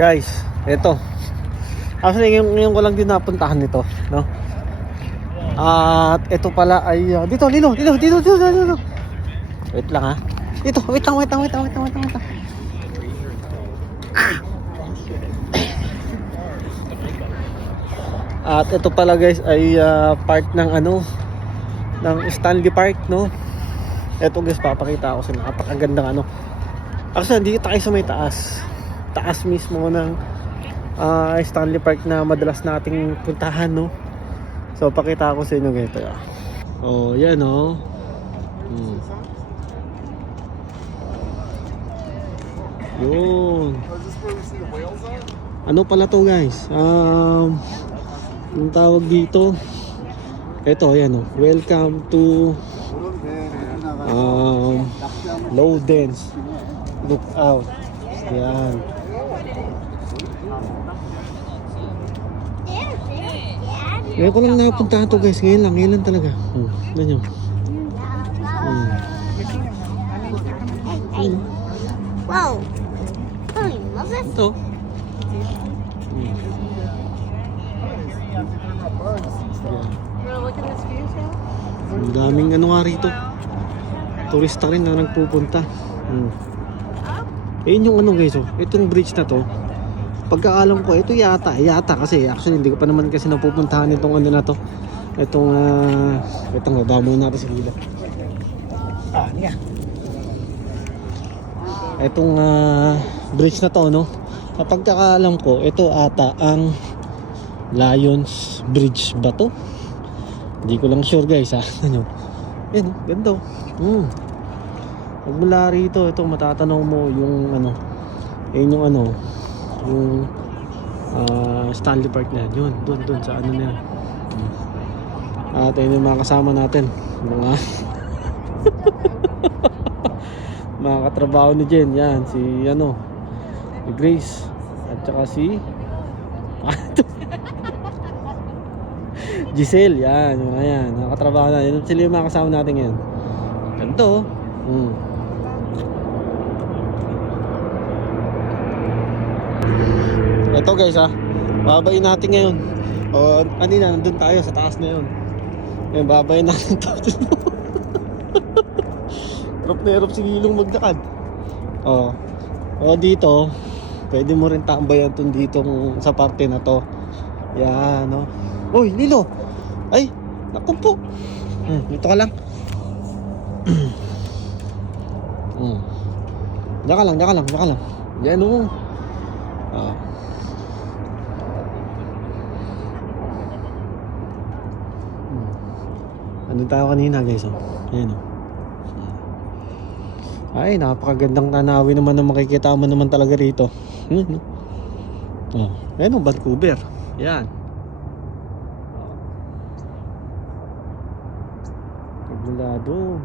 Guys, eto. Actually, ngayon ko lang din napuntahan nito, no? At ito pala ay dito. Wait lang ha. Dito, wait lang. At ito pala guys ay part ng ng Stanley Park, no? Ito guys, papakita ko sa inyo. Napakagandang Actually, dito tayo sa may taas. Taas mismo ng Stanley Park na madalas nating puntahan, no? So, pakita ko sa inyo ganito. Oh, yan, oh. Yun. Ano pala to guys? Yung tawag dito. Ito, ayan, oh. Welcome to Lowdens Lookout. Yan. Ngayon ko lang napuntahan to guys. Ngayon lang talaga. Yan yun. Wow. Oh, you love it? Ito. Look at this view, Phil. Ang daming nga rito. Turista rin na nagpupunta. Ayun yung guys, oh. Itong bridge na to. Pagkakalam ko, ito yata kasi actually hindi ko pa naman kasi napupuntahan itong na to. Itong damo natin sa gilid. Yeah. Itong bridge na to, no? Sa pagkakalam ko, ito ata ang Lions Bridge ba to? Hindi ko lang sure guys, ha. Yan, ganda. Pag mula rito, ito matatanong mo yung yung Stanley Park na yun. Doon sa na yan. At ayun yung mga kasama natin, mga mga katrabaho ni Jen. Yan, si Grace at saka si Giselle. Yan, mga katrabaho na. Yan sila yung mga kasama natin ngayon. Ganito. Ito guys, babayin natin ngayon. Nandun tayo sa taas na yun. Ngayon, babayin natin ito. Hirap si Lilong maglakad. Dito pwede mo rin tambayan dito sa parte na to. Yan, no. Uy, Lilo. Ay, naku po. Dito ka lang. Diyan ka lang. Yan, oh. Ano tayo kanina guys, Ayan, Ay, napakagandang tanawin naman na makikita mo naman talaga rito. Ayan, Vancouver. Yan. Pagmula doon.